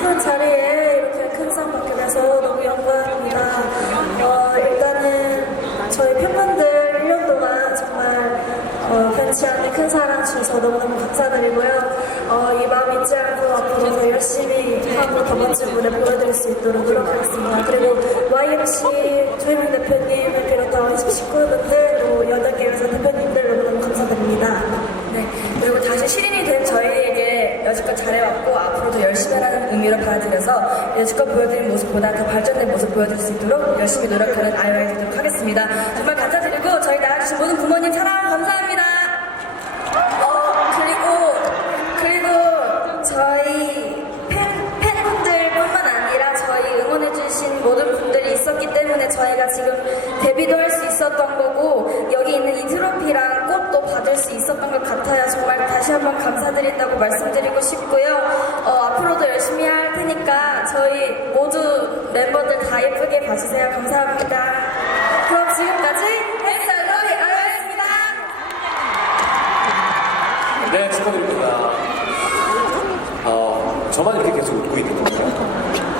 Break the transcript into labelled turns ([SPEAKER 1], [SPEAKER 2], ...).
[SPEAKER 1] 큰 자리에 이렇게 큰 상 받게 돼서 너무 영광입니다. 어, 일단은 저희 팬분들 1년 동안 정말 어, 변치 않는 큰 사랑 주셔서 너무너무 감사드리고요. 어, 이맘 잊지 않고 앞으로 더 열심히 하고 더 멋진 무대 보여드릴 수 있도록 노력하겠습니다. 그리고 YMC 조혜민 대표님
[SPEAKER 2] 여지껏 잘해왔고 앞으로 더 열심히 하라는 의미로 받아들여서 여지껏 보여드린 모습보다 더 발전된 모습 보여드릴 수 있도록 열심히 노력하는 아이와이 되도록 하겠습니다. 정말 감사드리고 저희 나와주신 모든 부모님 사랑 감사합니다. 어, 그리고, 그리고 저희 팬, 팬분들뿐만 아니라 저희 응원해주신 모든 분들이 있었기 때문에 저희가 지금 데뷔도 할 수 있었던 거고 받을 수 있었던 것 같아요. 정말 다시 한번 감사드린다고 말씀드리고 싶고요. 어, 앞으로도 열심히 할 테니까 저희 모두 멤버들 다 예쁘게 봐주세요. 감사합니다. 그럼 지금까지 엑셀러리 아이였습니다.
[SPEAKER 3] 네, 축하드립니다. 어, 저만 이렇게 계속 웃고 있는 건가요?